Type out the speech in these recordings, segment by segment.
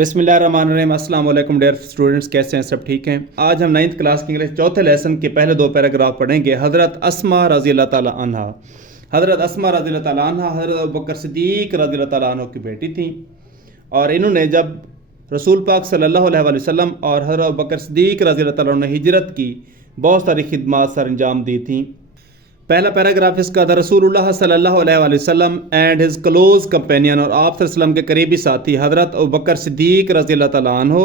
बिस्मिल्लाहिर्रहमानिर्रहीम। अस्सलाम वालेकुम डियर स्टूडेंट्स, कैसे हैं? सब ठीक हैं? आज हम 9th क्लास की इंग्लिश चौथे लेसन के पहले दो पैराग्राफ पढ़ेंगे। हज़रत अस्मा रज़ी अल्लाह ताला अन्हा, हज़रत अस्मा रज़ी अल्लाह ताला अन्हा हज़रत अबू बकर सिद्दीक़ रज़ी अल्लाह ताला अन्हु की बेटी थी और इन्होंने जब रसूल पाक सल्लल्लाहु अलैहि वसल्लम और हज़रत अबू बकर सिद्दीक़ रज़ी अल्लाह ताला अन्हु ने हिजरत की बहुत सारी खिदमात सर अंजाम दी थी। पहला पैराग्राफ इसका था रसूलुल्लाह सल्लल्लाहु अलैहि वसल्लम एंड हिज क्लोज कंपेनियन, और आप वसल्लम के करीबी साथी हज़रत अबू बकर सिद्दीक़ रज़ी अल्लाह ताला अन्हु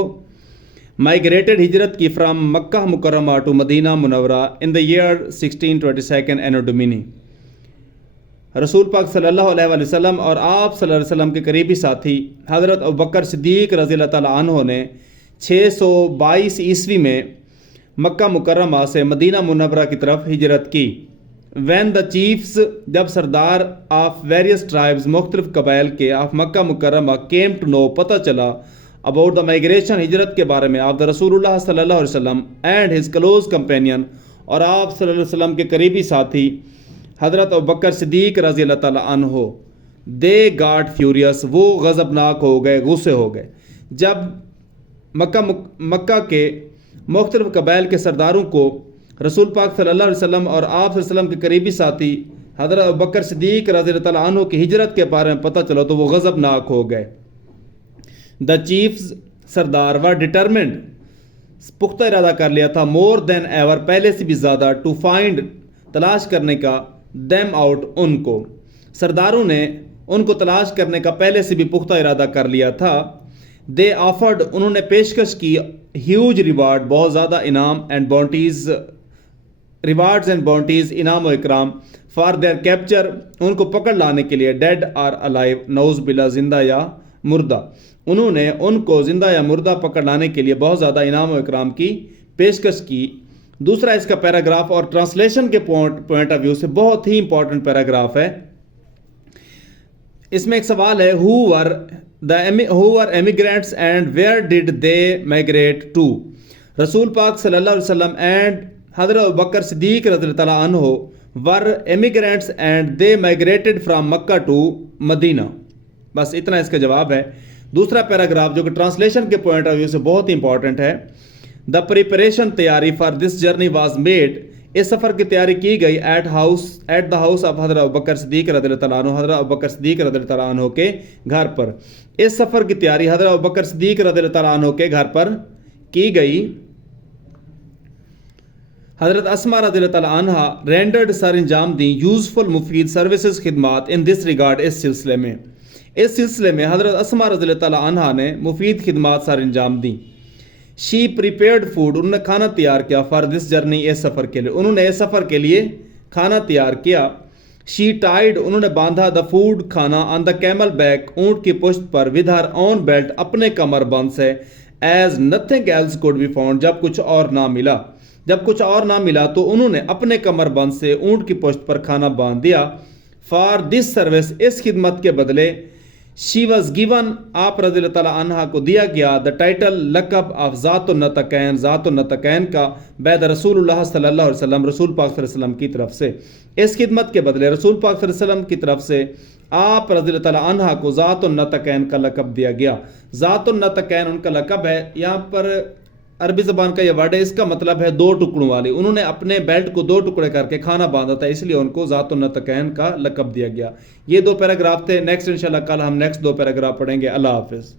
माइग्रेटेड हिजरत की फ्राम मक्का मुकर्रमा टू मदीना मुनव्वरा in the year 1622 anno domini. रसूल पाक सल्लल्लाहु अलैहि वसल्लम और आप सल्लल्लाहु अलैहि वसल्लम के करीबी साथी हज़रत अबू बकर सिद्दीक़ रज़ी अल्लाह ताला अन्हु ने 622 ईस्वी में मक्का मुकर्रमा से मदीना मुनव्वरा की तरफ हिजरत की। वैन द चीफ्स, जब सरदार ऑफ वेरियस ट्राइब्स, मुख्तलिफ कबाइल के ऑफ मक्का मुकर्रमा केम टू नो, पता चला अबाउट द माइग्रेशन, हिजरत के बारे में, ऑफ द रसूलुल्लाह सल्लल्लाहु अलैहि वसल्लम एंड हिज क्लोज कंपेनियन, और आप सल्लल्लाहु अलैहि वसल्लम के करीबी साथी हज़रत अबू बकर सिद्दीक़ रज़ी अल्लाह ताला अन्हु, दे गॉट फ्यूरियस, वो गज़बनाक हो गए, गुस्से हो गए। जब मक्का के मुख्तलिफ कबाइल के सरदारों को रसूल पाक सल्लल्लाहु अलैहि वसल्लम और आप वसल्लम के करीबी साथी हज़रत अबू बकर सिद्दीक़ रज़ी अल्लाह ताला अन्हु की हिजरत के बारे में पता चला तो वो गज़बनाक हो गए। The chiefs, Sardar, were determined, पुख्ता इरादा कर लिया था, मोर देन एवर, पहले से भी ज़्यादा, टू फाइंड, तलाश करने का, देम आउट, उनको, सरदारों ने उनको तलाश करने का पहले से भी पुख्ता इरादा कर लिया था। दे ऑफर्ड, उन्होंने पेशकश की, ह्यूज रिवार्ड, बहुत ज़्यादा इनाम, and bounties, rewards and bounties, इनाम और इकराम, फॉर देयर कैप्चर, उनको पकड़ लाने के लिए, डेड आर अलाइव, नौज़ बिल्ला, जिंदा या मुर्दा, उन्होंने उनको जिंदा या मुर्दा पकड़ लाने के लिए बहुत ज़्यादा इनाम और इकराम की पेशकश की। दूसरा इसका पैराग्राफ और ट्रांसलेशन के पॉइंट ऑफ व्यू से बहुत ही इंपॉर्टेंट पैराग्राफ है। इसमें एक सवाल है, who were emigrants and where did they migrate to. रसूल पाक सल्लल्लाहु अलैहि वसल्लम एंड हज़रत अबू बकर सिद्दीक़ रज़ी अल्लाह ताला अन्हु were emigrants and they migrated from Mecca to Medina. बस इतना इसका जवाब है। दूसरा पैराग्राफ जो कि ट्रांसलेशन के पॉइंट ऑफ व्यू से बहुत ही इंपॉर्टेंट है, द प्रिपरेशन, तैयारी, for this journey was made, इस सफ़र की तैयारी की गई, एट द हाउस ऑफ हज़रत अबू बकर सिद्दीक़ रज़ी अल्लाह ताला अन्हु, हज़रत अबू बकर सिद्दीक़ रज़ी अल्लाह ताला अन्हु के घर पर। इस सफ़र की तैयारी हज़रत अबू बकर सिद्दीक़ रज़ी अल्लाह ताला अन्हु के घर पर की गई। हज़रत अस्मा रज़ी अल्लाह ताला अन्हा रेंडर्ड, सर अंजाम दी, यूज़फुल, मुफीद, सर्विसेज, खिदमात, इन दिस रिगार्ड, इस सिलसिले में हज़रत अस्मा रज़ी अल्लाह ताला अन्हा ने मुफीद खिदमात सर अंजाम दी। शी प्रिपेयर्ड फूड, उन्होंने खाना तैयार किया, फॉर दिस जर्नी, इस सफ़र के लिए, उन्होंने इस सफ़र के लिए खाना तैयार किया। शी टाइड, उन्होंने बांधा, द फूड, खाना, ऑन द कैमल बैक, ऊँट की पुश्त पर, विद हर ऑन बेल्ट, अपने कमरबंद से, as nothing else could be found, जब कुछ और ना मिला तो उन्होंने अपने कमरबंद से ऊँट की पुश्त पर खाना बांध दिया। फॉर दिस सर्विस, इस खिदमत के बदले, शी वॉज गिवन, आप रज़ी अल्लाह ताला अन्हा को दिया गया, द टाइटल, लक़ब ऑफ ज़ातुन नतकैन, ज़ातुन नतकैन का, बैद रसूलुल्लाह सल्लल्लाहु अलैहि वसल्लम, रसूल पाक सल्लल्लाहु अलैहि वसल्लम की तरफ से। इस खिदमत के बदले रसूल पाक सल्लल्लाहु अलैहि वसल्लम की तरफ से आप रज़ी अल्लाह ताला अन्हा को ज़ातुन नतकैन का लक़ब दिया गया। ज़ातुन नतकैन उनका लक़ब है। यहाँ पर अरबी ज़बान का यह वर्ड है, इसका मतलब है दो टुकड़ों वाली। उन्होंने अपने बेल्ट को दो टुकड़े करके खाना बांधा था, इसलिए उनको ज़ातुन नतकैन का लक़ब दिया गया। ये दो पैराग्राफ थे। नेक्स्ट इंशाल्लाह कल हम नेक्स्ट दो पैराग्राफ पढ़ेंगे। अल्लाह हाफ़िज़।